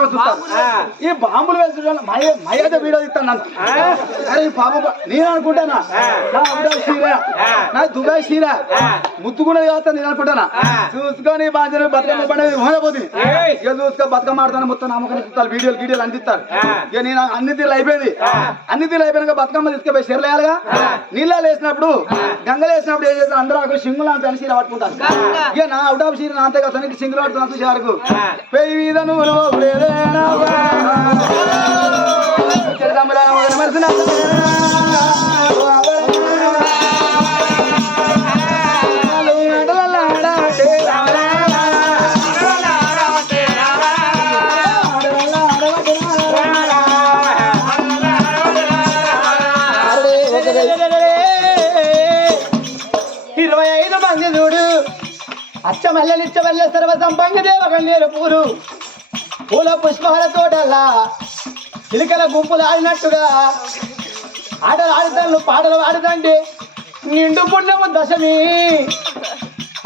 దాకా చూస్తాను ఈ బాంబులు వేసి మయ్యాద వీడియో ఇస్తాను అరే ఈ పాప నేను అనుకుంటానా నా అబ్బాయి సీరా నా దుబాయ్ సీరా ముత్తుకున్నది కాస్తా నేను అనుకుంటానా చూసుకొని బాధ్యత బతుకమ్మ పండుగ పోతుంది ఇక చూసుకో బతుకమ్మ ఆడతాను మొత్తం నమ్మకం చూస్తారు వీడియోలు అందిస్తారు ఇక నేను అన్ని తీర్లు అయిపోయింది అన్ని తీర్లు అయిపోయినాక బతుకమ్మ తీసుకుపోయి చెరలేయాలిగా నీళ్ళు వేసినప్పుడు గంగలు వేసినప్పుడు ఏం చేస్తారు అందరూ అక్కడ సింగులు అంత సీర పట్టుకుంటారు ఇక నా అవుట్ ఆఫ్ సీర అంతే కదా సింగులు పట్టుకున్నాను చూసే వరకు పెయ్యి మీద అచ్చమల్లనిచ్చ వల్ల సర్వ సంపంగ దేవగన్నేరు పూలు పూల పుష్పాల తోటల్లా చిలుకల గుంపులు ఆడినట్టుగా ఆటలు ఆడుతాను పాటలు ఆడుతంటే నిండు పుణ్యము దశమి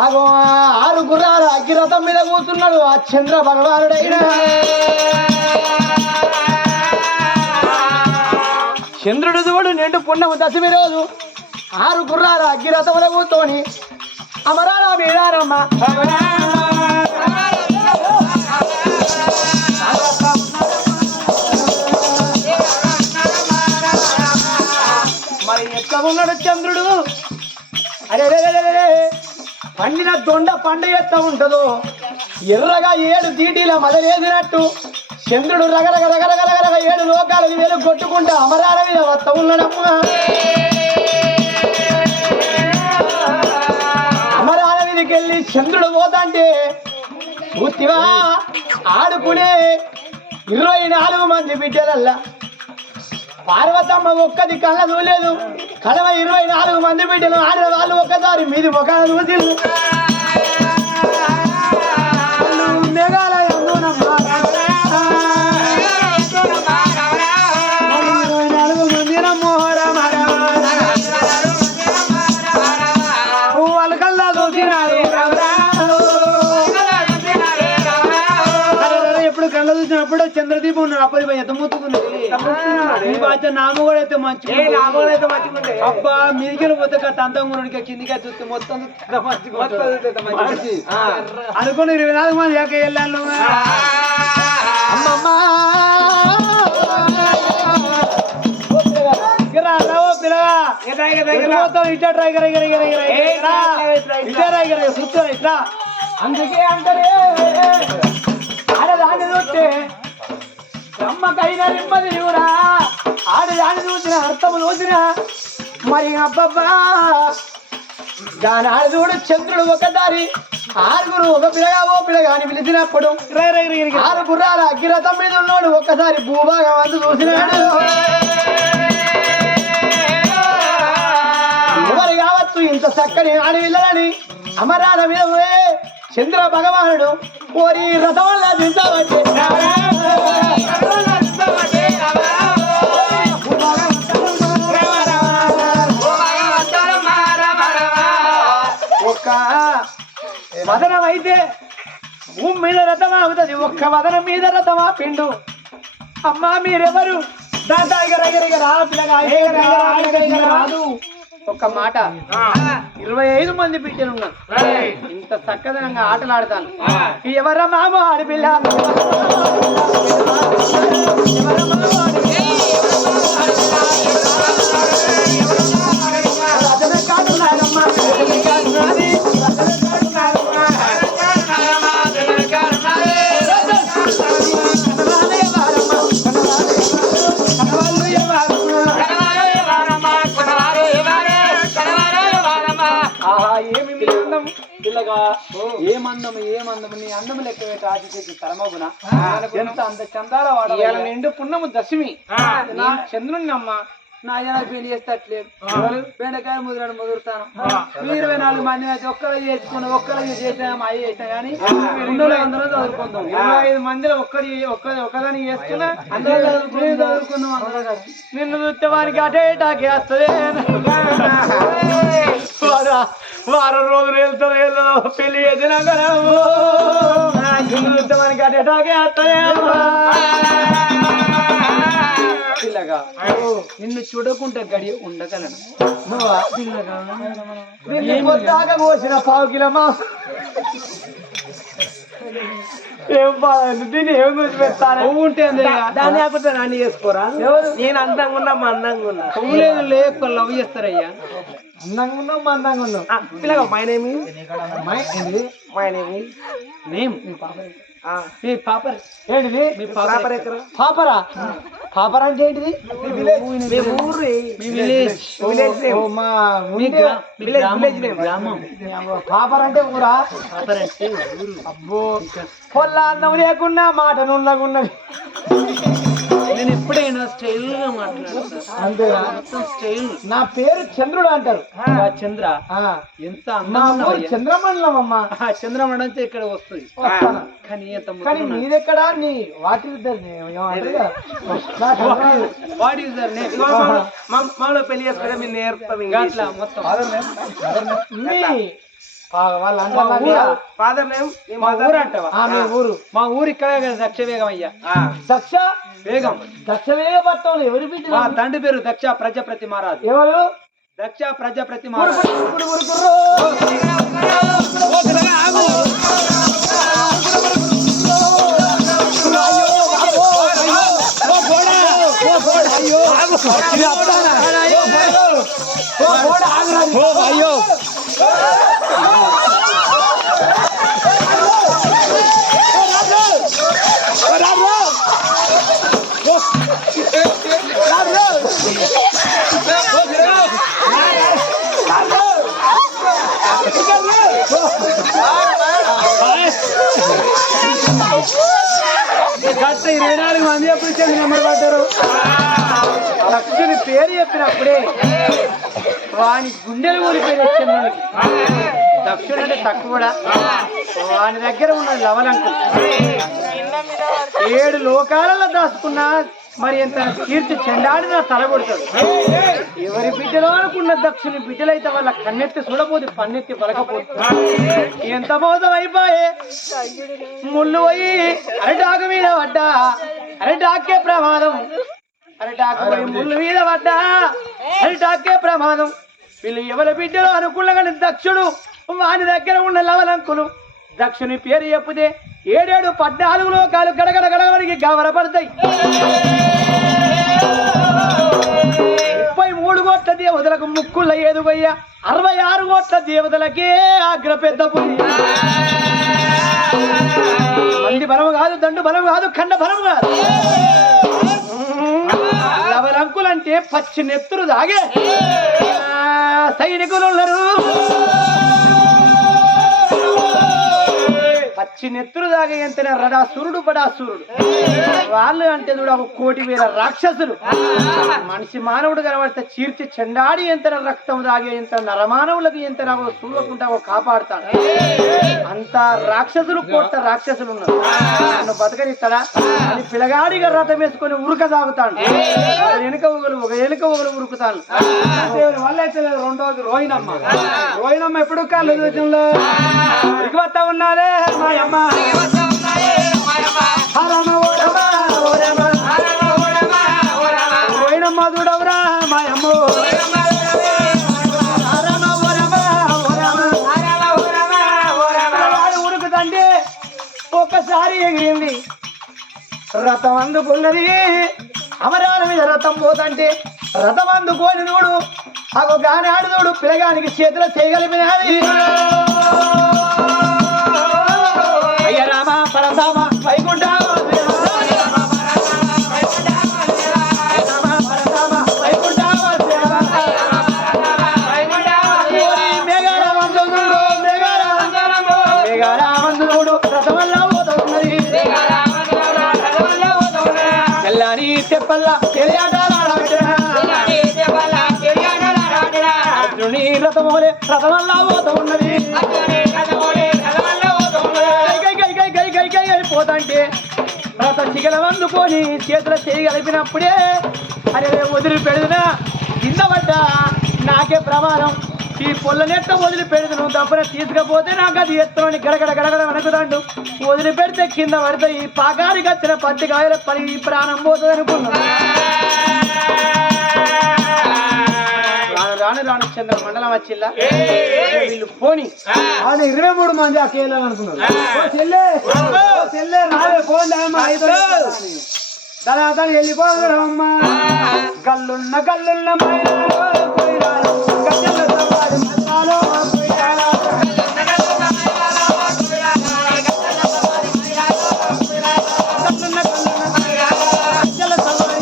అగో 6 గుర్రాల అగ్గిరథం మీద కూర్చున్నాడు ఆ చంద్ర భగవానుడైన చంద్రుడు చూడు నిండు పుణ్యము దశమి రోజు 6 గుర్రాల అగ్గిరథముల కూర్చొని అమరాల మీరారమ్మ మరి ఎట్లా ఉన్నాడు చంద్రుడు అరే పండిన దొండ పండు ఎట్లా ఉంటుందో ఎర్రగా 7 తీటీల మదలేసినట్టు చంద్రుడు రగరగ రగరగరగరగ 7 లోకాలకు వేలు కొట్టుకుంటా అమరాల మీద వస్తా ఉన్నాడమ్మా వెళ్ళి చంద్రుడు పోతాంటే పూర్తిగా ఆడుకునే 24 మంది బిడ్డలల్లా పార్వతమ్మ ఒక్కది కళ్ళ చూడలేదు కలవ 24 మంది బిడ్డలు ఆడిన వాళ్ళు ఒక్కసారి మీది ముఖాలు చూసి చూసినప్పుడు చంద్రదీపం ఉన్నాడు అప్పటి ఎంత ముత్తుకున్నది నామ కూడా అయితే మంచి అబ్బా మీదికెళ్ళి పోతే అంతంగా ఉన్నాడు కిందికి చూస్తే మొత్తం అనుకుని 24 మంది యాక వెళ్ళాను అమ్మమ్మా పిల్లగా అందుకే అంటారే ఆడదాన్ని చూస్తే బ్రహ్మకైనా నిమ్మది చూరా ఆడదాన్ని చూసిన అర్థము చూసిన మరి అబ్బబ్బా దాని ఆడ చూడు చంద్రుడు ఒకసారి 6 ఒక పిల్లగా ఓ పిల్లగా అని పిలిచినప్పుడు 6 గుర్రాల అగ్గిరథం మీద ఉన్నాడు ఒక్కసారి భూభాగం అందు చూసినాడు ఎవరు కావచ్చు ఇంత చక్కని ఆడవిల్లని అమరాల మీద పోయే చంద్ర భగవానుడు ఓరి రథం వల్ల దించబట్టే ఒక్క వదనం అయితే భూమి మీద రథమా అవుతుంది ఒక్క వదనం మీద రథమా పిండు అమ్మా మీరెవరు రాదు ఒక్క మాట 25 మంది బిడ్డలు ఉన్నారు ఇంత చక్కదనంగా ఆటలు ఆడతాను ఎవర మామ ఆడపిల్ల ఏమందము నీ అందము లెక్క పెట్టి ఆశ చేసి తరమగున ఎంత అంత చందాల వాడ నిండు పున్నము దశమి చంద్రుని అమ్మ నా జన పెళ్లి చేస్తట్లేదు బెండకాయ ముదురుతాను 24 మంది అయితే ఒక్కరు చేసుకుని ఒక్కరు చేసినా అయ్యి చేసినా కానీ అందరూ చదువుకుందాం 25 మందిలో ఒక్కదాన్ని చేసుకున్నా అందరూ చదువుకుందాం నిన్ను చూస్తే వారికి అటేటాకి వస్తుంది వారం రోజులు వెళ్తారో పెళ్లి చేసినా కదా పిల్లగా నిన్ను చూడకుండా గడి ఉండగలను పొద్దాక పోసిన పావు కిలో మాంసం ఏం బాధ దీన్ని ఏం గురించి పెడతాను ఉంటే దాన్ని కాకుండా నాన్న చేసుకోరా నేను అందంగా ఉన్నా మా అందంగా ఉన్నా లేదు లేక లవ్ చేస్తారయ్యా అందంగా ఉన్నాం మా అందంగా ఉన్నాం పిల్లగా మైనేమి మైనేమి నేమ్ మీ పాపర్ ఏంటిది మీ పాపర్ ఎక్కడ పాపరా పాపర్ అంటే ఏంటిది మీ ఊరు మీ విలేజ్ మా విలేజ్ గ్రామం పాపర్ అంటే ఊరా పాపర్ అంటే ఊరు అబ్బో పొల్ల అందం లేకున్నా మాట నున్నగున్నది నేను ఎప్పుడైనా స్టైల్ గా మాట్లాడతాను అంతేనా స్టైల్ నా పేరు చంద్రుడు అంటారు చంద్ర ఎంత చంద్రమండలం అమ్మా చంద్రమండలం అంటే ఇక్కడ వస్తుంది కానీ కానీ మీరెక్కడా నీ వాటి వాట్ ఈస్ దర్ నేమ్ మాలో పెళ్లి చేసుకుంటే మీరు నేర్పుతాం అట్లా మొత్తం ఫాదర్ నేమ్ మా ఊరు అంటావా మా ఊరు ఇక్కడ దక్ష వేగం అయ్యా దక్ష వేగం దక్ష వేగ పట్టం ఎవరి బిడ్డ మా తండ్రి పేరు దక్ష ప్రజాపతి మహారాజు ఎవరు దక్ష ప్రజాపతి మహారాజు అయ్యో గట్ట 24 మంది ఎప్పుడు చెంది నెంబర్ పడ్డారు దక్షుని పేరు చెప్పినప్పుడే వాని గుండెలు ఊరిపోయిన చంద్రునికి దక్షుడు అంటే తక్కువ వాని దగ్గర ఉన్న లవలంకు 7 లోకాలలో దాచుకున్న మరి ఎంత కీర్తి చెండాడి నా తల కొడతాడు ఎవరి బిడ్డలో అనుకున్న దక్షుని బిడ్డలైతే వాళ్ళ కన్నెత్తి చూడబోదు పన్నెత్తి పలకపోతుంది ఎంత మోసం అయిపోయే ముళ్ళు పోయి అరటాకు మీద పడ్డా అరటాకే ప్రమాదం అరటాకు పోయి ముళ్ళు మీద పడ్డా అరటాకే ప్రమాదం వీళ్ళు ఎవరి బిడ్డలో అనుకున్న కానీ దక్షుడు వాని దగ్గర ఉన్న లవలంకులు దక్షుని పేరు చెప్పుదే 7 14 లోకాలు గడగడ గడగడికి గవరపడతాయి 33 కోట్ల దేవతలకు ముక్కుల ఏదుగయ్య 66 కోట్ల దేవతలకే ఆగ్ర పెద్ద పులి మంది బలము కాదు దండు బలము కాదు ఖండ బలము కాదు లవలంకులంటే పచ్చి నెత్తురు దాగే సైనికులు ఉన్నారు పచ్చి నెత్తురు దాగే ఎంతనే రడాసురుడు బడాసురుడు వాళ్ళు అంటే కూడా 1,000,000 రాక్షసులు మనిషి మానవుడు కనబడితే చీర్చి చెండాడి ఎంత రక్తం దాగే ఎంత నరమానవులకు ఎంత చూడకుండా కాపాడుతాడు అంత రాక్షసులు 1,000,000 రాక్షసులు ఉన్నారు నన్ను బతకనిస్తాడా అని పిల్లగాడిగా రథం వేసుకొని ఉరుక సాగుతాడు ఒక ఎలుక ఒకరు ఉరుకుతాను వల్ల అయితే రెండోది రోహిణమ్మ ఎప్పుడు కాళ్ళు దేశంలో ఉరికివస్తా ఉన్నారే మాయమ్మ రోహిణమ్మ చూడవురా మాయమ్మ ఉరుకుతండి ఒక్కసారి ఎగిరింది రథం అందుకున్నది అమరాల మీద రథం పోతంటే రథం అందుకోని నోడు అగో గానాడు నోడు పిల్లగానికి చేతులు చేయగలిపినాది అయ్య రామ పరధామ వైకుంఠ రథమోలే రథమల్లా పోతూ ఉన్నది పోతంటే రథ చిగలం అందుకొని చేతులు చేయగలిపినప్పుడే అరే వదిలి పెడుతున్నా కింద పడ్డా నాకే ప్రమాదం ఈ పొల్లనెట్ట వదిలిపెడితే నువ్వు దప్పన తీసుకపోతే నాకు అది ఎత్తుని గడగడ గడగడ వనకుదాండు వదిలిపెడితే కింద పడితే ఈ పాగారికి వచ్చిన పత్తి కాయల పని ఈ ప్రాణం పోతుంది అనుకున్నాను. రాను రాను చంద్ర మండలం వచ్చిల్లా వీళ్ళు పోని ఆయన 23 మంది ఆ కేళ్ళని అనుకున్నారు. దాని వెళ్ళిపోదమ్మా గల్లున్న గల్లున్న మైలాలో పోయిరాలు గజ్జల సవారి మల్లాలో పోయిరాలు గల్లున్న గల్లున్న గజ్జల సవారి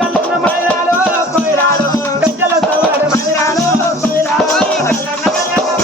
గల్లున్న మైలాలో పోయిరాలు గజ్జల సవారి మైలాలో పోయిరాలు ఉన్నారు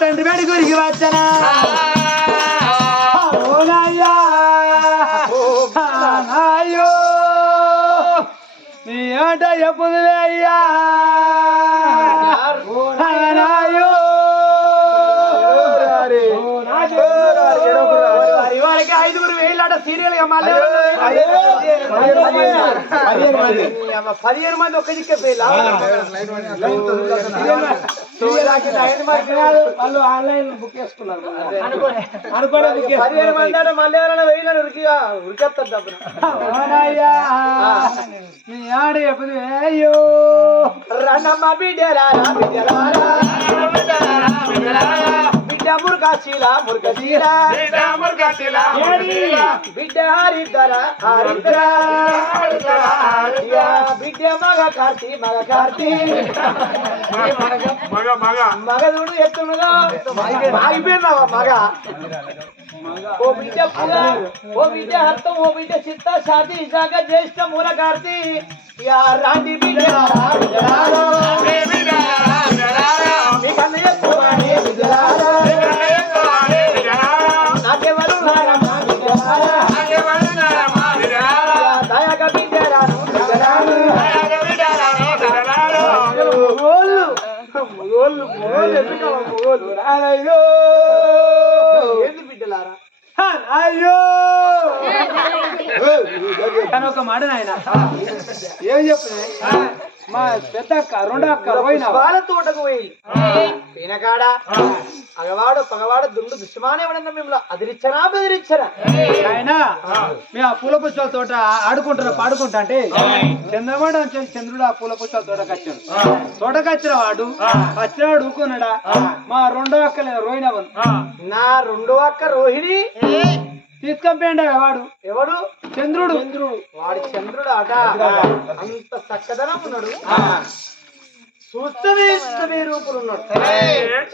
తండ్రి వేడి గురికి వచ్చనా అయ్యో నీ ఆట ఎప్పుడు అయ్యా వారికి 5 వేలాట సీరియల్ 15 మంది ఒక్క దిక్కే వాళ్ళు ఆన్లైన్ బుక్ చేసుకున్నారు అనుకోండి 15 మంది అంటే మళ్ళీ ఎవరైనా వేయలేరు ఉరికెత్తారు డబ్బులు నీ ఆడ ఎప్పుడు అయ్యో రణమ్మ బిడ్డలారా బిడ్డ మురుకాశీల మురుకశీల బిడ్డ హరిద్దర బిడ్డ మగ కార్తీ మగ కార్తీ మగదుడు ఎత్తుడుగా ఆగిపోయినావా మగ ఓ బిడ్డ ఓ బిడ్డ హస్తం ఓ బిడ్డ చిత్త సాతి ఇసాక జ్యేష్ఠ మూల కార్తీ రాండి బిడ్డ నాకెవరు దయక బిడ్డరాను అయ్యో ఏంది బిడ్డలారా అయ్యో కానీ ఒక మాట నాయన ఏం చెప్పిన మా పెద్ద అక్క రెండో అక్క పోయిన వాళ్ళ తోటకు పోయి పీనకాడ అగవాడు పగవాడు దుండు దుష్మానే ఎవడన్నా మిమ్మల్ని అదిరిచ్చరా బెదిరిచ్చరా ఆయన మేము ఆ పూల పుష్పాల తోట ఆడుకుంటున్నా పాడుకుంటా అంటే చంద్రమాడ చంద్రుడు ఆ పూల పుష్పాల తోటకు వచ్చిన వాడు వచ్చినవాడు ఊకున్నాడా మా రెండో అక్క రోహిణవన్ నా రెండో అక్క రోహిణి తీసుకంపేయండి వాడు ఎవడు చంద్రుడు వాడు చంద్రుడు అట అంత చక్కదనం ఉన్నాడు చూస్తమే రూపులు ఉన్నాడు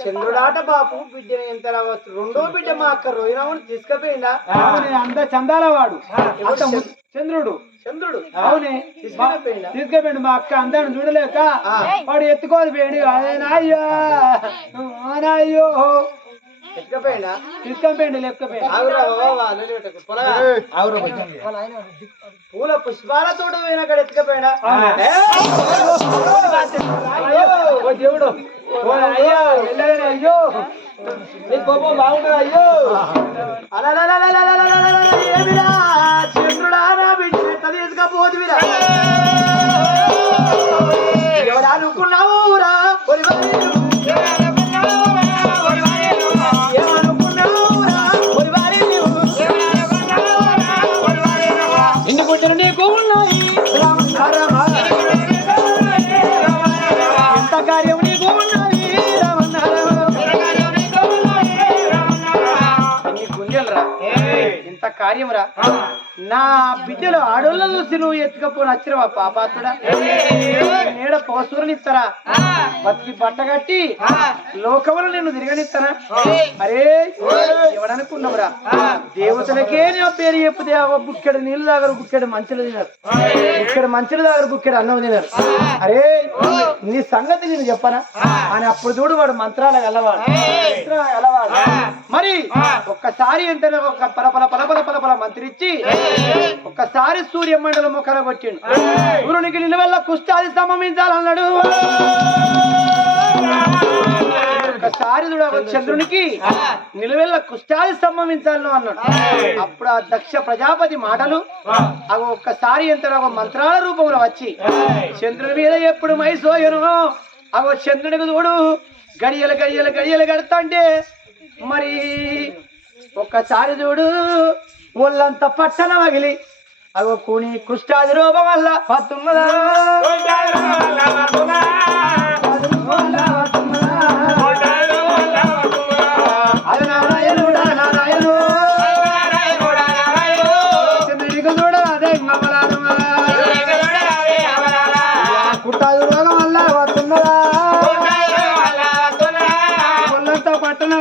చంద్రుడాట బాపు బిడ్డ ఎంత రావచ్చు రెండో బిడ్డ మా అక్క రోహిణావుని తీసుకపోయిందా అంత చందాల వాడు చంద్రుడు అవునే తీసుకపోయిండు మా అక్క అందాన్ని చూడలేక వాడు ఎత్తుకోదు పోయాడు అదేనాయ్యో అయ్యో తీసుకపోయిండు పూల పుష్పాలతో పోయినాక ఎత్తుకపోయినా దేవుడు అయ్యో అయ్యో నీ కోపం బాగుంటుంది అయ్యో ఏమిరా చంద్రుడా బిడ్డ తీసుకపోదు మీరా ఎవరా అనుకున్నావురా ఇన్ని గుడ్డలు నీకు ఉన్నాయి ఎంత కార్యం నీకు ఉన్నాయి ఇంత కార్యం రా నా బిడ్డలు ఆడోళ్ళ చూసి నువ్వు ఎత్తుకపోని వచ్చినవా పాపాత్తుడా నేడ పోసూరనిస్తారా బతికి బట్ట కట్టి లోకములు నిన్ను తిరగనిస్తారా అరే ఎవడనుకున్నావురా దేవతలకే నా పేరు చెప్పుదే బుక్కెడు నీళ్ళు తాగరు బుక్కెడు మంచులు తినరు బుక్కెడు మంచులు తాగరు బుక్కెడు అన్నం తినరు అరే నీ సంగతి నేను చెప్పనా అని అప్పుడు చూడు వాడు మంత్రాల గలవాడు మరి ఒక్కసారి ఎంత ఒక పలపల పలపల పలపల మంత్రిచ్చి ఒక్కసారి సూర్యమండలం ముఖర కొట్టిండు సూర్యునికి నిలువెల్ల కుష్టాది సంభవించాలన్నాడు ఒక్కసారి చంద్రునికి నిలువెల్ల కుష్టాది సంభవించాలను అన్నాడు అప్పుడు ఆ దక్ష ప్రజాపతి మాటలు అవి ఒక్కసారి ఎంత మంత్రాల రూపంలో వచ్చి చంద్రుని మీద ఎప్పుడు మైసోయను అగో చంద్రునికి చూడు గడియలు గడియలు గడియలు గడతా అంటే మరి ఒక్కసారి చూడు ఒళ్ళంత పట్టణ మగిలి అగో కూని కుష్టాది రూపం వల్ల పత్తున్నదా అది నారాయణుడా నారాయణు చంద్రుడికి చూడ అదే కుట్టాది రోగం వల్ల పత్తున్నదా ఒళ్ళంతా పట్టణ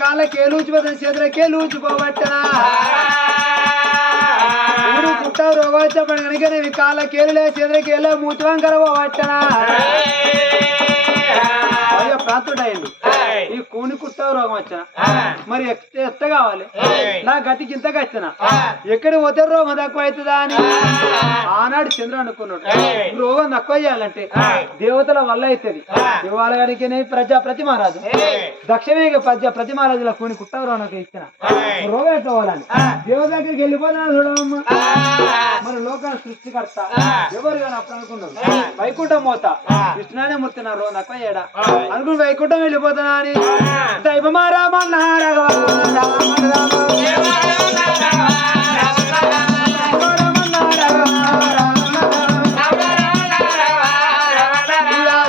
కాళ్ళ కేలూచిపోతే చేతుల కేలూచుకోబట్టనా పుట్టావు రోగం వచ్చేప్పటి కనుక నేను కాళ్ళ కేలులే చేతులకి వెళ్ళే మూతివంకర పోవచ్చనా ప్రాంతుడయండి ఈ కూని కుట్టావు రోగం వచ్చనా మరి ఎంత కావాలి నా గతికి ఇంత కచ్చినా ఎక్కడ పోతే రోగం తక్కువ అవుతుందా అని ఆనాడు చంద్రుడు అనుకున్నాడు రోగం తక్కువ చేయాలంటే దేవతల వల్ల అవుతుంది ఇవాళ కనుక ప్రతిమారాజు దక్షిణ ప్రతిమారాజుల కూని కుట్టావు రోగం ఇచ్చిన రోగం ఎట్లా పోవాలని దేవత దగ్గరికి వెళ్ళిపోతున్నాను చూడమ్మా మరి లోకాన్ని సృష్టికర్త ఎవరు కానీ అప్పుడు అనుకున్నారు వైకుంఠం పోతా కృష్ణానే ముత్తిన రోగం తక్కువ చేయడా అనుకుని వైకుంఠం వెళ్ళిపోతున్నా అని దైవమా రామన్నా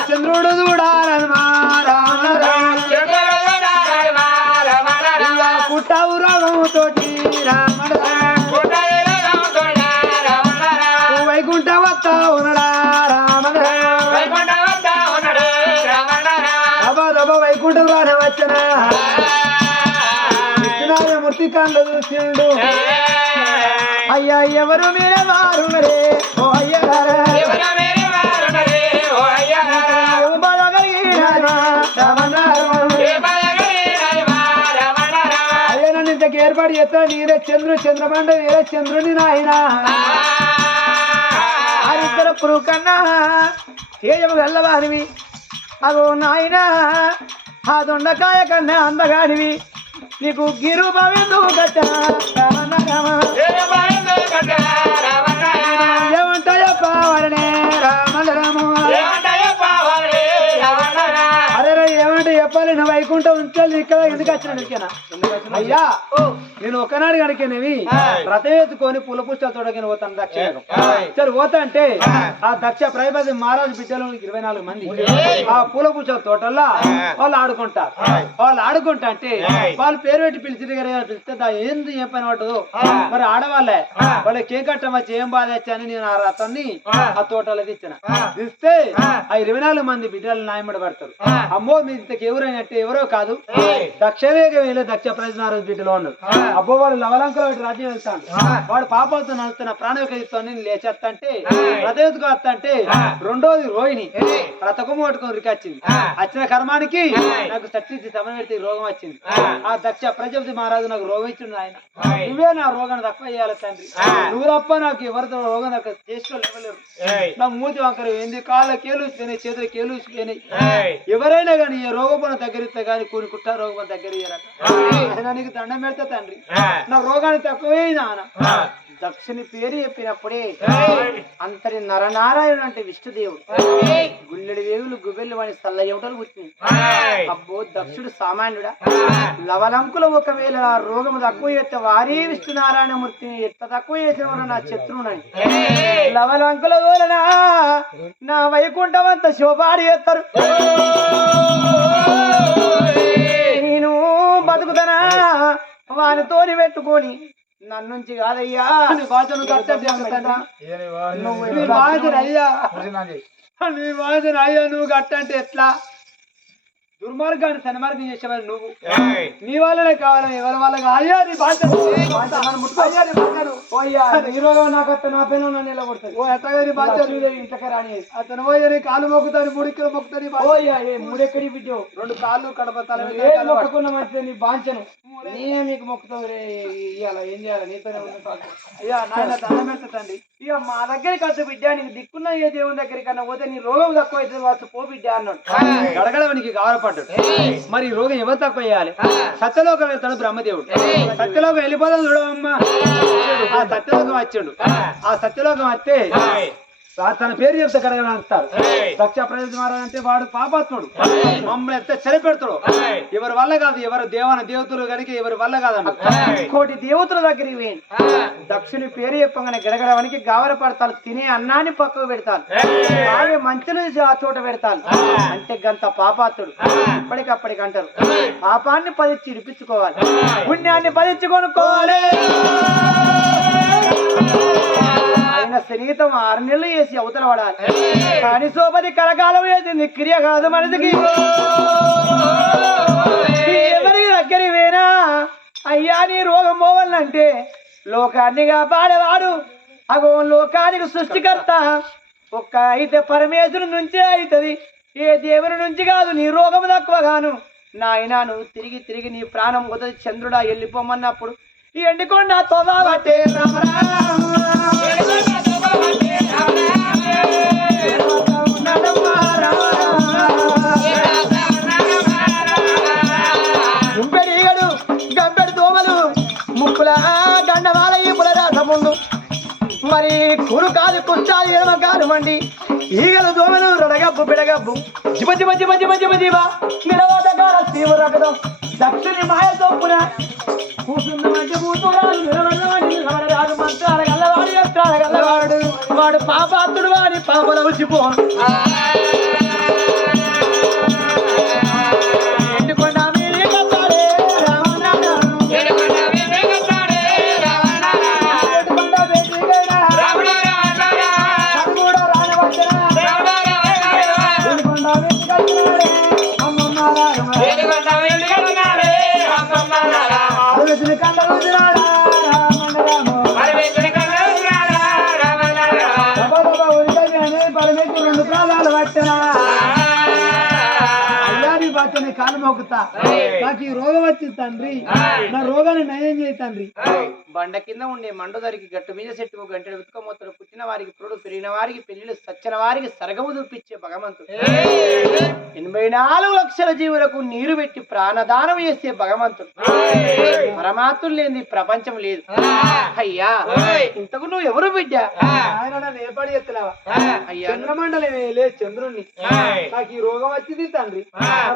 చంద్రుడు చూడాలమ్మా కుట్టావు రామతోటి వైకుంఠ వస్తా ఉన్నడా వైకుంఠం రానే వచ్చనా మూర్తి కాండ్లు చూసిండు అయ్యా ఎవరు మీరే వారునరే ఓ అయ్యా అయ్యా నన్ను ఇంతకు ఏర్పాటు చేస్తా నీరే చంద్రమండ వీరే చంద్రుని నాయన ఆరిద్దరు పురుగు కన్నా చేయము వెళ్ళవారివి అగో నాయన ఆ దొండకాయ కన్నా అందగాడివి నీకు గిరుభావెందుకు ఏమంటాయో పావరనే రామరాము అరే ఏమంటే చెప్పాలి నా వైకుంఠం ఉంచాలి ఇక్కడ ఎందుకు వచ్చిన అయ్యా నేను ఒకనాడు కనుకనేవి రథం ఎత్తుకొని పూల పుష్పాలు తోడకని పోతాను దక్షిణ సరే పోతా అంటే ఆ దక్ష ప్రజాపతి మహారాజు బిడ్డలు 24 మంది ఆ పూల పుష్పాల తోటల్లో వాళ్ళు ఆడుకుంటారు వాళ్ళు ఆడుకుంటా అంటే వాళ్ళు పేరు పెట్టి పిలిచి పిలిస్తే ఏంది ఏం పని పట్టదు మరి ఆడవాళ్ళే వాళ్ళకి ఏం కట్టం వచ్చి ఏం బాధ వచ్చా అని నేను ఆ రథాన్ని ఆ తోటలో ఇచ్చిన ఇస్తే ఆ 24 మంది బిడ్డలు నాయమడి పడతారు అమ్మో మీ ఇంతకు ఎవరైనట్టే ఎవరో కాదు దక్షిణ దక్ష ప్రజారాజు బిడ్డలో ఉన్నారు అబ్బో వాడు లవలంకలో రాజ్యం వెళ్తాడు వాడు పాపాలతో నడుస్తున్న ప్రాణవికతో లేచేస్తా అంటే రథెత్తుకు వస్తా అంటే రెండోది రోహిణి రథకము పట్టుకొని రికొచ్చింది వచ్చిన కర్మానికి నాకు సత్తి సమయం పెడితే రోగం వచ్చింది ఆ దక్ష ప్రజాపతి మహారాజు నాకు రోగం ఇచ్చింది ఆయన నువ్వే నా రోగాన్ని తక్కువ చేయాలి తండ్రి నువ్వు తప్ప నాకు ఎవరితో రోగం నాకు చేసుకోలేరు నాకు మూతి వంకర ఏంది కాళ్ళ కేలుసిపోయినాయి చేతులు కేలుసిపోయినాయి ఎవరైనా కానీ ఏ రోగపన దగ్గరిస్తే కానీ కూని కుట్ట రోగపన దగ్గర ఇయ్యారట నీకు దండం పెడతా తండ్రి నా రోగాన్ని తక్కువే నాన్న దక్షిణ పేరు చెప్పినప్పుడే అంతటి నరనారాయణుడు అంటే విష్ణుదేవుడు గుల్లెడి వేగులు గుబెల్లు వాడి సల్ల ఎవటలు పుట్టింది అబ్బో దక్షుడు సామాన్యుడా లవలంకులు ఒకవేళ రోగము తక్కువ చేస్తే వారే విష్ణునారాయణమూర్తిని ఎంత తక్కువ చేసిన వాడు నా శత్రువునని లవలంకుల వలన నా వైకుంఠం అంతా శోభాడి చేస్తారు నేను బతుకుతానా వానితోని పెట్టుకొని నన్నుంచి కాదయ్యా నీ బాధను కట్టండి నువ్వు నీ బాధను అయ్యా నీ బాధను అయ్యా నువ్వు కట్టంటే ఎట్లా దుర్మార్గాన్ని సన్మార్గం చేసేవాళ్ళు నువ్వు నీ వాళ్ళనే కావాలి ఎవరి వాళ్ళ అయ్యా నీ బాధ ఈ రోగం నాకు అత్త నా పైన నన్ను ఎలా కొడుతుంది ఓ అత్తగా నీ బాధ ఇంతక రాని అతను పోయి కాలు మొక్కుతాను 3 కిలో మొక్కుతాను మూడెక్కడి బిడ్డ 2 కాళ్ళు కడప తల మొక్కుకున్న మంచిది నీ బాంచను నేనే మీకు మొక్కుతావు రే ఇవాళ ఏం చేయాలి నీతోనే అయ్యా నాయన దండం పెడతండి ఇక మా దగ్గరికి వద్దు బిడ్డ నీకు దిక్కున్న ఏ దేవుని దగ్గరికి కన్నా పోతే నీ రోగం తక్కువ అయితే వచ్చు పో బిడ్డ అన్నాడు గడగడవనికి కావలపడ్డాడు మరి ఈ రోగం ఎవరు తక్కువ చేయాలి సత్యలోకం వెళ్తాడు బ్రహ్మదేవుడు సత్యలోకం వెళ్ళిపోతాడు చూడమ్మా ఆ సత్యలోకం వచ్చాడు ఆ సత్యలోకం వస్తే తన పేరు చెప్తే కడగని అంటారు దక్ష ప్రజారం అంటే వాడు పాపాత్ముడు మమ్మల్ని ఎంత చనిపెడతాడు ఎవరి వల్ల కాదు ఎవరు దేవతలు కనుక ఎవరి వల్ల కాదన్న 1 కోటి దేవతల దగ్గరికి పోయింది దక్షుని పేరు చెప్పగానే గడగడవనికి గావర పడతాను తినే అన్నాన్ని పక్కకు పెడతాను బాగా మంచులు ఆ చోట పెడతాను అంటే గంత పాపాత్ముడు ఇప్పటికప్పటికి అంటారు పాపాన్ని పదిచ్చి ఇడిపించుకోవాలి పుణ్యాన్ని పదిచ్చి కొనుక్కోవాలి ఆయన సంగీతం 6 నెలలు వేసి అవతల పడాలి కానీ సోపది కలకాలం వేసింది క్రియ కాదు మనసుకి ఎవరికి దగ్గర వేనా అయ్యా నీ రోగం పోవాలంటే లోకాన్ని కాపాడేవాడు అగో లోకానికి సృష్టికర్త ఒక్క అయితే పరమేశ్వరుని నుంచే అవుతుంది ఏ దేవుని నుంచి కాదు నీ రోగం తక్కువగాను నాయన నువ్వు తిరిగి తిరిగి నీ ప్రాణం పోతుంది చంద్రుడా వెళ్ళిపోమన్నప్పుడు ఈ ఎండికొండ తోబాబట్టే గుంపెడు గంపెడు దోమలు ముక్కుల గండవాల ఈపుల రాసముందు మరి కురు కాదు కుష్టాలు ఎడమ కాదు మండి ఈగలు దోమలు రడగబ్బు బిడగబ్బు జిమ జిమ జిమ జిమ జిమ జిమ నిలవదగాల తీవ్ర రకదం దక్షిణి మాయ తోపున కూసున్న మంచి కూతురాలు నిలబడరాదు మంత్రాల గల్లవాడు ఎత్తాల గల్లవాడు వాడు పాపాత్తుడు వాడి పాపల వచ్చిపోను ఎండుకొండ మీరే కట్టాడే పరమేశ్వరు 2 ప్రాణాలు పట్టినా కాలు మొక్కుతా నాకు ఈ రోగం వచ్చింది తండ్రి నా రోగాన్ని నయం చేయి తండ్రి బండ కింద ఉండే మండదరికి గట్టు మీద చెట్టుకు గంటలు ఉతుకమొత్తలు పుట్టిన వారికి పురుడు పెరిగిన వారికి పెళ్లిళ్ళు సచ్చిన వారికి సరగము చూపించే భగవంతుడు 84 లక్షల జీవులకు నీరు పెట్టి ప్రాణదానం చేసే భగవంతుడు పరమాత్ముడు లేని ప్రపంచం లేదు అయ్యా ఇంతకు నువ్వు ఎవరు బిడ్డ ఆయన నన్ను ఏర్పాటు చేస్తున్నావా అయ్యా చంద్రమండలం లేదు చంద్రుణ్ణి నాకు ఈ రోగం వచ్చింది తండ్రి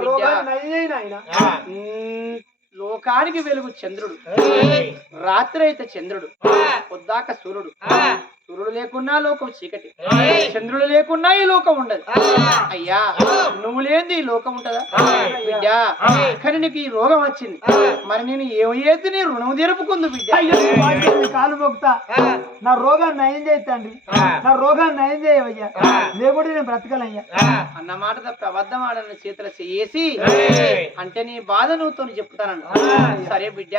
రోగాన్ని నయం ఆయన లోకానికి వెలుగు చంద్రుడు రాత్రి అయితే చంద్రుడు పొద్దాక సూర్యుడు సూర్యుడు లేకున్నా లోకం చీకటి చంద్రుడు లేకున్నా ఈ లోకం ఉండదు అయ్యా నువ్వు లేని ఈ లోకం ఉంటదా బిడ్డా కానీ నీకు ఈ రోగం వచ్చింది మరి నేను ఏది నీ రుణం తెరుపుకుంది బిడ్డ కాలు మొక్కుతా నా రోగాన్ని నయం చేయండి నా రోగాన్ని నయం చేయవయ్యా లేకుంటే నేను బ్రతకలయ్యా అన్న మాట తప్ప అబద్ధం ఆడని చేతులు చేసి అంటే నీ బాధ నువ్వుతో చెప్తానన్న సరే బిడ్డ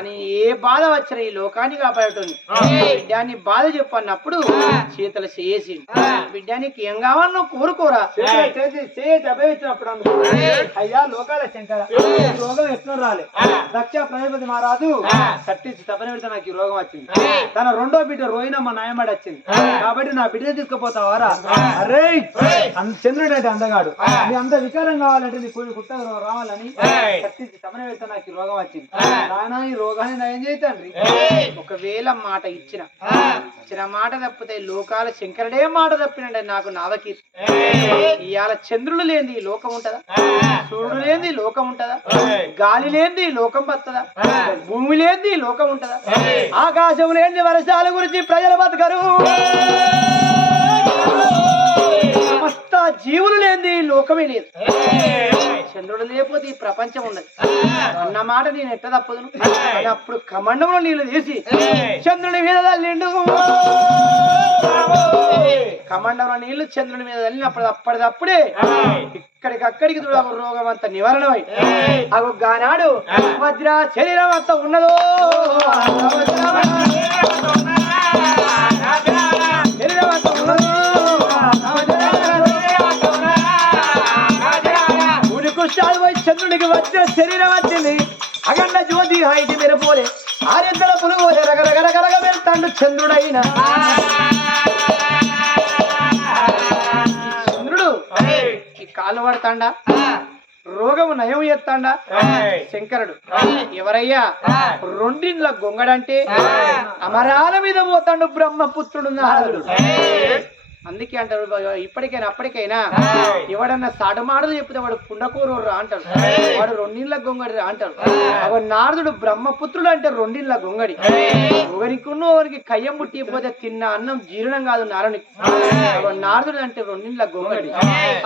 అని ఏ బాధ వచ్చినా ఈ లోకాన్ని కాపాడటం బిడ్డ నీ బాధ చెప్పన్నప్పుడు చేతులు చేసి బిడ్డ నీకు ఏం కావాలన్నా కోరుకోరా అభయించినప్పుడు అయ్యా లోకాల శంకర రోగం ఎట్లా రాలే దక్ష ప్రజాపతి మహారాజు కట్టించి తపన పెడితే నాకు ఈ రోగం వచ్చింది తన 2వ బిడ్డ రోహిణమ్మ నాయమాడి వచ్చింది కాబట్టి నా బిడ్డ తీసుకుపోతావారా అరే చంద్రుడు అంటే అందగాడు నీ అంత వికారం కావాలంటే నీ కొన్ని కుట్ట రావాలని కట్టించి తపన పెడితే నాకు ఈ రోగం వచ్చింది నాయన ఈ రోగాన్ని నయం చేయండి ఒకవేళ మాట ఇచ్చిన మాట తప్పితే లోకాల శంకరుడే మాట తప్పినండి నాకు నావకి ఇవాళ చంద్రుడు లేని ఈ లోకం ఉంటదా సూర్యుడు లేని ఈ లోకం ఉంటదా గాలి లేని ఈ లోకం బతదా భూమి లేని ఈ లోకం ఉంటదా ఆకాశం లేని వర్షాల గురించి ప్రజలు బతకరు సమస్త జీవులు లేని లోకమే లేదు చంద్రుడు లేకపోతే ఈ ప్రపంచం ఉన్నది అన్న మాట నేను ఎట్ట తప్పదును అప్పుడు కమండంలో నీళ్లు తీసి చంద్రుని మీద తల్లిండు కమండంలో నీళ్లు చంద్రుని మీద తల్లినప్పుడు అప్పటిదప్పుడే ఇక్కడికక్కడికి చూడ రోగం అంతా నివారణమై అవి గానాడు వజ్ర శరీరం అంతా ఉన్నదో శరీరం అంతా ఉన్నదో కుష్టాలు పోయి చంద్రుడికి వచ్చిన శరీరం వచ్చింది అగండ జ్యోతి హాయికి మెరపోలే ఆరెద్దల పులుగోలే రగరగరగరగ వెళ్తాడు చంద్రుడైన చంద్రుడు ఈ కాళ్ళు పడతాండా రోగము నయం ఎత్తాండా శంకరుడు ఎవరయ్యా రెండిండ్ల గొంగడంటే అమరాల మీద పోతాడు బ్రహ్మపుత్రుడు నారదుడు అందుకే అంటారు ఇప్పటికైనా అప్పటికైనా ఎవడన్నా సాటమాటలు చెప్తే వాడు పుండకూరు అంటాడు వాడు రెండిళ్ళ గొంగడి అంటాడు అవ నారదుడు బ్రహ్మపుత్రుడు అంటే రెండిళ్ళ గొంగడి ఒకరికున్న ఒకరికి కయ్యం పుట్టిపోతే తిన్న అన్నం జీర్ణం కాదు నారునికి అవ నారదుడు అంటే రెండిళ్ళ గొంగడి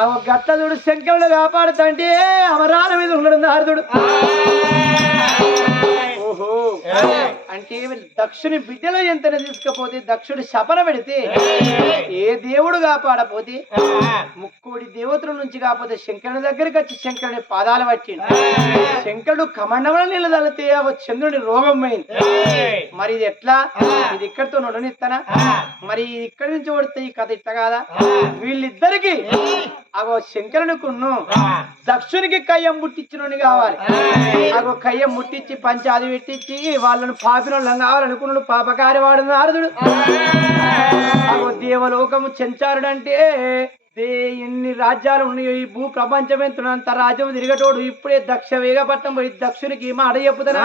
అవ గట్టదుడు శంకరుడు కాపాడుతంటే అమరాల మీద ఉన్నాడు నారదుడు ఓహో అంటే దక్షుని బిడ్డలో ఎంతనే తీసుకపోతే దక్షుడు శపన పెడితే ఏ దేవుడు కాపాడపోతే ముక్కోడి దేవతల నుంచి కాకపోతే శంకరుని దగ్గరికి వచ్చి శంకరుని పాదాలు పట్టిండు శంకరుడు కమండముల నీళ్ళు తలితే చంద్రుని రోగం పోయింది మరి ఇది ఎట్లా ఇది ఇక్కడితో నొడనిస్తానా మరి ఇక్కడి నుంచి పడితే ఈ కథ ఇట్ట కాదా వీళ్ళిద్దరికి అగో శంకరునికున్ను దక్షునికి కయ్యం ముట్టించిన కావాలి అగో కయ్యం ముట్టించి పంచాది పెట్టించి వాళ్ళను పాపినోళ్ళం కావాలనుకున్నాడు పాపకారి వాడు నారదుడు అగో దేవలోకము చెంచారుడు అంటే ఎన్ని రాజ్యాలు ఉన్నాయో ఈ భూ ప్రపంచం ఎంతున్నంత రాజ్యం తిరగటోడు ఇప్పుడే దక్ష వేగపట్నం పోయి దక్షునికి మాట చెప్పుతున్నా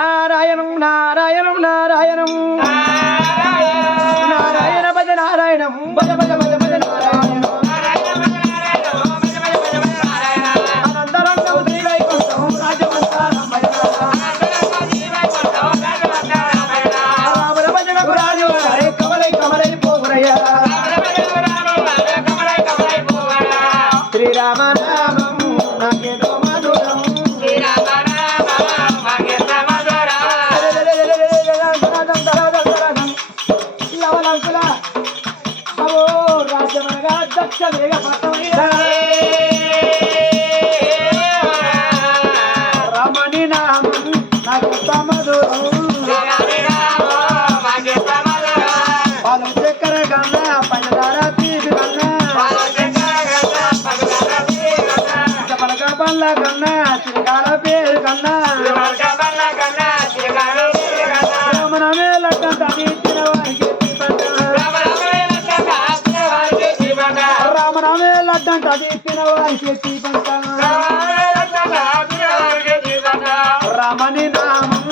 నారాయణం నారాయణం నారాయణం నారాయణ భజ నారాయణం భజ భజ భజ భజ నారాయణ అనంతరంగం శ్రీవైకుంఠం రాజమంతారం రామర భజనకు రాజు కమలై కమలై పోగురయ్యా శ్రీరామ నామం నాకేదో మధురం లవలంకుల అవో రాజ్యమనగా దక్ష వేగ రమణి నామం నాకెంత మధురం పాలు చక్కెర కన్నా పంచదార తీపి కన్నా పలక పళ్ళ కన్నా చిరకాల పేరు కన్నా రమణమే లట్టంత తీర్చిన వారికి రామనామే లడ్డంట తీర్చిన వారికి రమణి నామం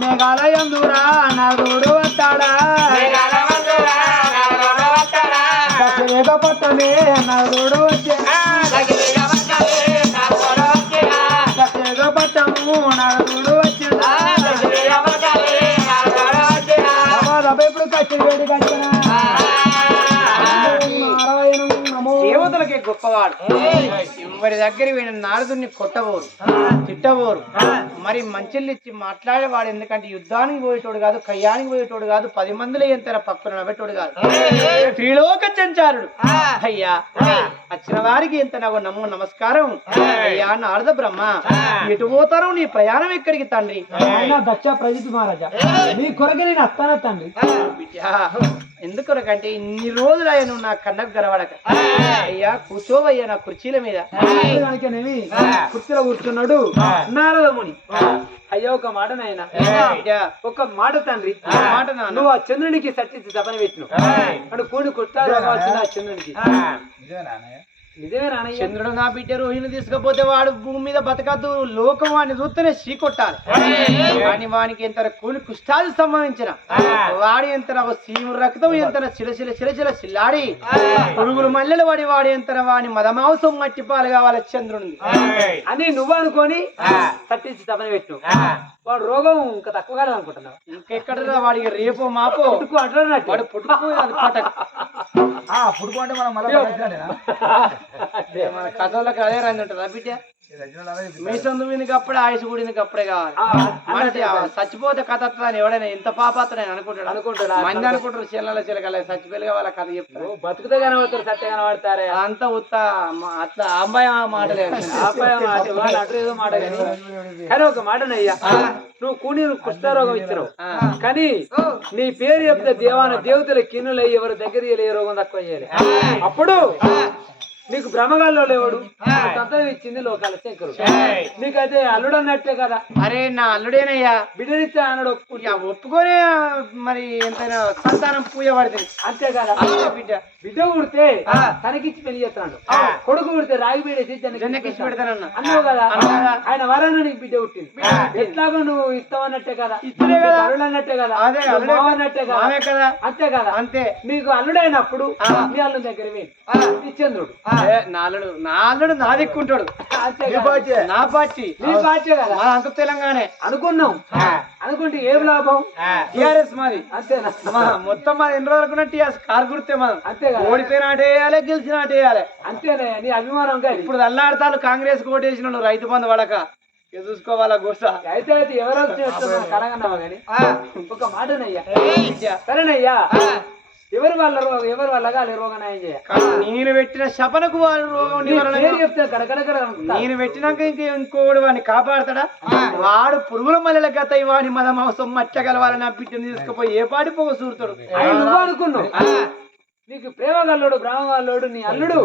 మేఘాలయందురా నాదుడు వస్తాడా దశవేగ పట్టమే నాదుడు వచ్చే దశవేగ పట్టము నాదుడు వచ్చా ఇప్పుడు కచ్చి వేడి కచ్చినా దేవతలకే గొప్పవాడు ఎవరి దగ్గర వీళ్ళ నారదుని కొట్టబోరు తిట్టబోరు మరి మంచిల్లిచ్చి మాట్లాడేవాడు ఎందుకంటే యుద్ధానికి పోయేటోడు కాదు కయ్యానికి పోయేటోడు కాదు 10 మందిలో ఎంత పక్కన నవ్వేటోడు కాదు త్రిలోక సంచారుడు అయ్యా వచ్చిన వారికి ఎంత నాకు నమస్కారం అయ్యా నారద బ్రహ్మ ఎటు పోతారు నీ ప్రయాణం ఎక్కడికి తండ్రి దక్ష ప్రజిత్ మహారాజా నీ కొరకే నేను వస్తానా తండ్రి ఎందుకొరకంటే ఇన్ని రోజులు ఆయన నా కన్నకు గరవడక అయ్యా కూర్చోవయ్యా నా కుర్చీల మీద కుర్చీలో కూర్చున్నాడు నారదముని అయ్యా ఒక మాట నాయన ఒక మాట తండ్రి మాట నువ్వు ఆ చంద్రునికి సట్టించి తపన పెట్టిను అడు కూడి కుట్టాడు చంద్రునికి నిజమే రానయ్య. చంద్రుడు నా బిడ్డ రోహిణి తీసుకపోతే వాడు భూమి మీద బతకద్దు, లోకం వాడిని చూస్తేనే చీకొట్టాలి. కానీ వానికి ఎంత కూలి కుష్టాలు సంభవించిన వాడి ఎంత సీము రక్తం ఎంత చిలచిల చిల్లాడి పురుగులు మల్లెలు వాడి ఎంత వాడి మదమాంసం మట్టి పాలు కావాలి చంద్రుని అని నువ్వు అనుకొని తట్టించి తపన పెట్టు. వాడు రోగం ఇంకా తక్కువ కాదు అనుకుంటున్నావు. ఇంకెక్కడ వాడికి రేపో మాపో పుట్టుకు అంటున్నట్టు వాడు పుట్టుకు పుట్టుకు అంటే మనం మన కథలకు అదే రండి అంటారా బిడ్డ? మీ సొంత వీనికి అప్పుడే ఆయుష్ కూడికి అప్పుడే కావాలి. మనిషి చచ్చిపోతే కథ అని ఎవడైనా ఎంత పాపాత్ర అనుకుంటాడు మంది అనుకుంటారు. చిల్లల చిలకల చచ్చిపోయి వాళ్ళ కథ చెప్తారు. బతుకుతే కనబడతారు, సత్య కనబడతారే అంతా ఉత్తా అట్లా అబ్బాయి మాటలే అబ్బాయి మాట అటు ఏదో మాట. కానీ ఒక మాటనయ్యా, నువ్వు కూని కుష్ఠరోగం ఇచ్చినావు కానీ నీ పేరు చెప్తే దేవతల కిన్నులు ఎవరు దగ్గర ఏ రోగం తక్కువ చేయాలి. అప్పుడు నీకు బ్రహ్మగాల్లో లేవాడు సంతానం ఇచ్చింది లోకాల శంకరు. నీకైతే అల్లుడు అన్నట్టే కదా. అరే నా అల్లుడేనయ్యా, బిడ్డనిచ్చా అన్నాడు ఒప్పుకొని మరి ఎంతైనా సంతానం పూజ పడుతుంది అంతే కదా. బిడ్డ పుడితే తనకిచ్చి పెళ్లి చేస్తున్నాడు, కొడుకు పుడితే రాగి బీడేసి జనకిచ్చి పెడతానన్నా అన్నావు కదా. ఆయన వరాన నీకు బిడ్డ పుట్టింది, ఎట్లాగో నువ్వు ఇస్తావన్నట్టే కదా, ఇచ్చే కదా, అల్లుడు అన్నట్టే కదా, అదే అన్నట్టే కదా, అంతే కదా. అంతే నీకు అల్లుడైనప్పుడు నీ అల్లుడి దగ్గర చంద్రుడు నాలుడు నా దిక్కుంటాడు. నా పార్టీ నీ పార్టీ కదా, అంత తెలంగాణ అనుకున్నాం. అనుకుంటే ఏం లాభం? టిఆర్ఎస్ మాది అంతేనా? మొత్తం మాది ఎన్ని రోజులు అనుకున్నా టిఆర్ఎస్ కారు గుర్తే మనం. అంతే కదా, ఓడిపోయిన ఆట వేయాలి, గెలిచిన ఆట వేయాలి అంతేనే. నీ అభిమానం కాదు. ఇప్పుడు అల్లాడతాను కాంగ్రెస్ ఓటేసిన రైతు బంధు పడక చూసుకోవాలా గోస. అయితే అయితే ఎవరు కడగన్నావా కానీ ఒక మాటనయ్యా, సరేనయ్యా, ఎవరి వల్ల రోగం నయం చేయాలి. నేను పెట్టిన శపనకు వాడు రోగం చెప్తే కడకడకడ నేను పెట్టినాక ఇంకోడు వాడిని కాపాడతాడా? వాడు పురుగుల మల్లెల గత వాడి మన మాంసం మచ్చగలవాలని నా బిడ్డను తీసుకుపోయి ఏ పాటి పోగ చూరుతాడు. నువ్వు అనుకున్నావు నీకు ప్రేమ గల్లుడు బ్రాహ్మణుడు నీ అల్లుడు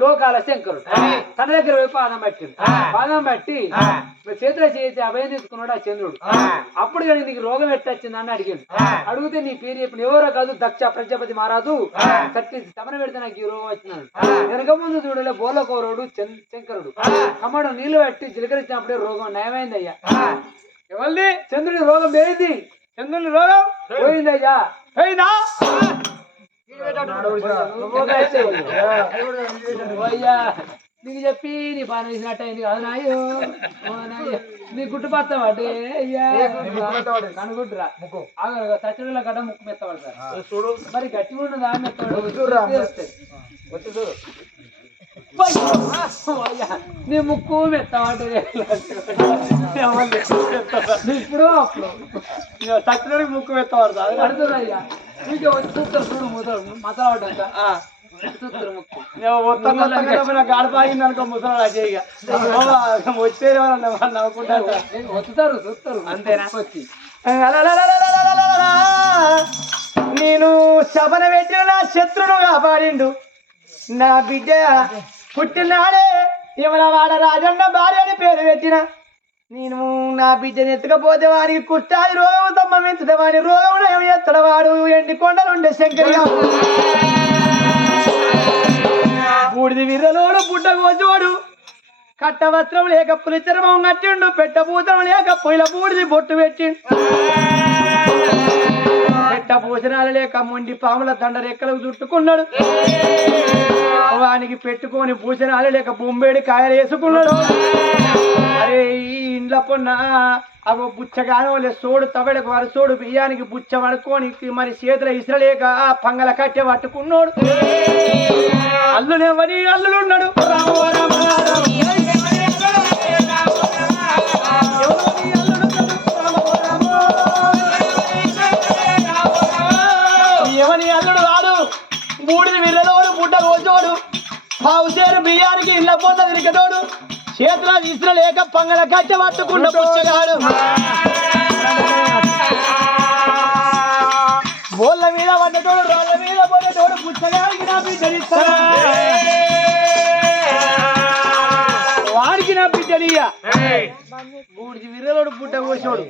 లోకాల శంకరుడు తన దగ్గర పోయి పాదం పట్టింది. పాదం పట్టి చేతిలో చేసి అభయం తీసుకున్నాడు ఆ చంద్రుడు. అప్పుడు కానీ నీకు రోగం ఎట్టొచ్చింది అని అడిగింది. అడిగితే నీ పేరు చెప్పిన ఎవరో కాదు, దక్ష ప్రజాపతి మహారాజు తట్టి తమన పెడితే నాకు ఈ రోగం వచ్చినాడు. వెనక ముందు చూడలే బోలకౌరుడు శంకరుడు కమ్మడు నీళ్లు పెట్టి చిలకరించినప్పుడే రోగం నయమైందయ్యా. ఎవరిది? చంద్రుడి రోగం పోయింది. చంద్రుని రోగం పోయిందయ్యా. పోయిందా? నీకు చెప్పి నీ పని వేసినట్టు అయింది కాదు నాయో. నీ గుట్టు పడతావాడే కనుగుట్టురా సచ్చల గడ్డ ముక్కు మెత్తపడతారు చూడు. మరి గట్టి ఉండదా మెత్తడు నీ ముక్కు మెత్తవాడే ఇప్పుడు అప్పుడు సచ్చలకి ముక్కు మెత్తపడతా పడుతుందయ్యా. నీకే వచ్చి చూస్తారు చూడు మతలాడంట గాడిపాగింది అనుకో ముసలి అజయ్గా వచ్చే నవ్వుకుంటారు వస్తారు చూస్తారు అంతేనా. వచ్చి నేను శబన పెట్టిన నా శత్రును కాపాడిండు. నా బిడ్డ పుట్టినాడే వాడ రాజన్న భార్య అని పేరు పెట్టిన. నేను నా బిడ్డని ఎత్తుకపోతే వారికి కుష్టాది రోగం సంభవించదు. వాడి రోగం ఎత్తడ వాడు ఎండి కొండలుండే శంకరి బూడిది విర్రలోడు బుడ్డ కోచోడు కట్ట వస్త్రం లేక పులి చర్మం కట్టిండు. పెట్ట పూతం లేక పొయ్యిల బూడిది బొట్టు పెట్టిండు. పెట్ట భూషణాలు లేక మొండి పాముల దండ రెక్కలకు చుట్టుకున్నాడు. వానికి పెట్టుకొని భూషణాలు లేక బొంబేడి కాయలు వేసుకున్నాడు. అరే ఈ ఇండ్ల పొన్న అగో బుచ్చగానో లే సోడు తవడకు వారు సోడు బియ్యానికి బుచ్చ పడుకొని మరి చేతుల ఇసరలేక పంగల కట్టె పట్టుకున్నాడు. అల్లుడెవరి అల్లుడు ఉన్నాడు. ఎవని అల్లుడు వాడు బూడిది విర్రలోడు బుడ్డ కోచోడు పావుసేరు బియ్యానికి ఇళ్ళ పొంద తిరిగేటోడు చేతుల ఇసుర లేక పంగల కట్టె పట్టుకున్న పుచ్చగాడు. బోళ్ళ మీద పడ్డటోడు రాళ్ళ మీద పడ్డటోడు పుచ్చగాడికి నా బిడ్డనిస్తాడు. వాడికి నా బిడ్డనియ్య బూడిది విర్రలోడు బుడ్డ కోసోడు